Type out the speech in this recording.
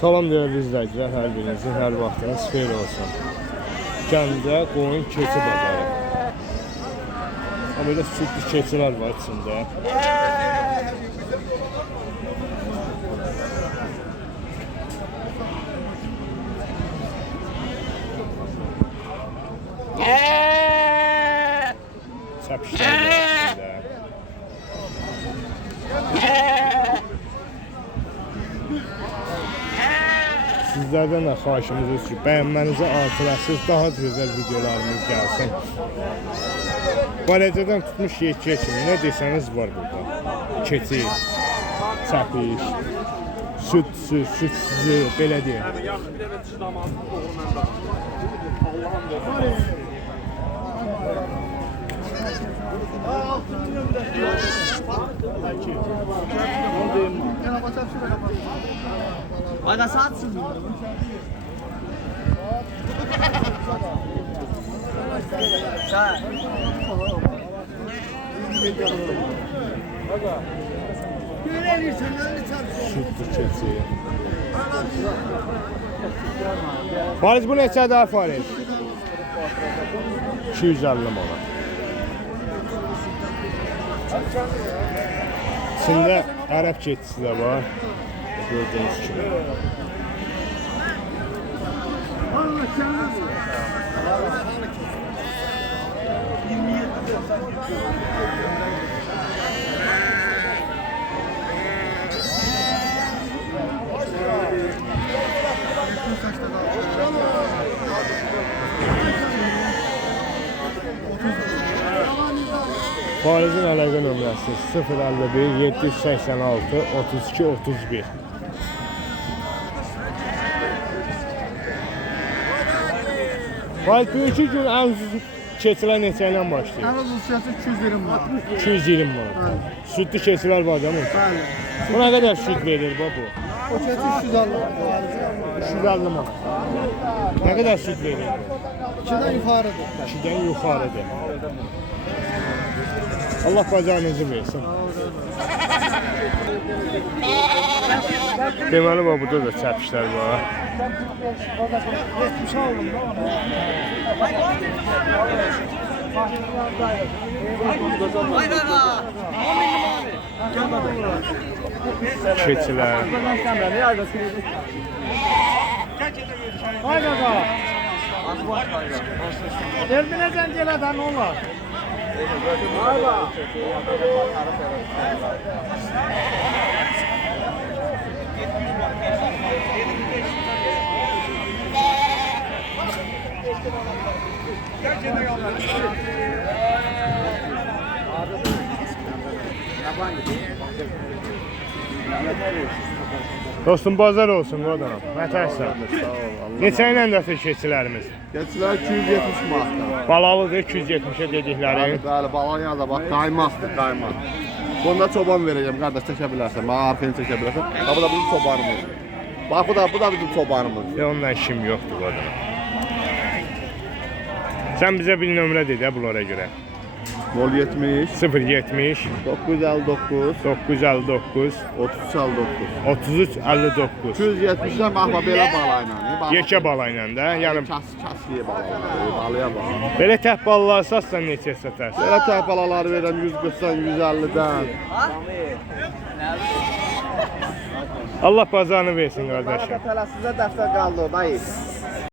Salam değerli izləyicilər, hər birinizin hər vaxtınız xeyir olsun. Gəncə qoyun keçi bazarı. Böyle sütlü keçilər var içində. Çəpişlər var içində. Sizlərdən də xahişimiz ki, bəyənmənizi artırasınız, daha gözəl videolarımız gəlsin. Balecədən tutmuş yetkiyə kimi nə desəniz var burada. Keçi, çəpiş, sütsüzü, belə deyək. Ayda saatsın. Sütlü keçi. Fariz bu neçədir Fariz? 250 manat. İçində ərəb keçisi də var. Gördüğünüz kimi. Farizin əlaqə nömrəsi 051 786 32 31. Fariz bu iki gün ən ucuz keçilər neçə ilə başlayır? En uzun fiyatı 220 manat. 220 manat. Sütlü keçilər var değil mi? Bəli. Bu ne kadar süt verir bu? O fiyatı 350 manat. 350 manat. Ne kadar süt verir bu? 2'den yukarıdır. 2'den yukarıdır. Allah bacağınızı versin. Deməli var, burada da çəpişlər var. Keçilər. Erbine zencileden onlar. Dostum bazar olsun qodanam. Mətərsən. Neçə ilə dəfə keçilərimiz? Keçilər 270 manatdan. Balalıdır 270'e dedikləri. Bəli, balan da bax, qaymaqdır, qaymaq. Bunda çoban verəcəm, qardaş çəkə bilərsən, bax, arxını çəkə bilərsən. Bax, bu da bizim çobanımız. Bax, bu da bizim çobanımız. Onunla işim yoxdur qodanam. Sən bizə bir nömrə de də bunlara görə. 070 070 959 959 3359. 3359. 270-dən baxma belə balayla. Yekə bala ilə də, yəni Kəsliyə balayla, balaya bax. belə təhp balaları satsan neçə satarsan? Belə təhbalaları verəm 140-dan, 150-dən. Allah bazarını versin qardaşım. Sizə dəftər qaldı, dayı.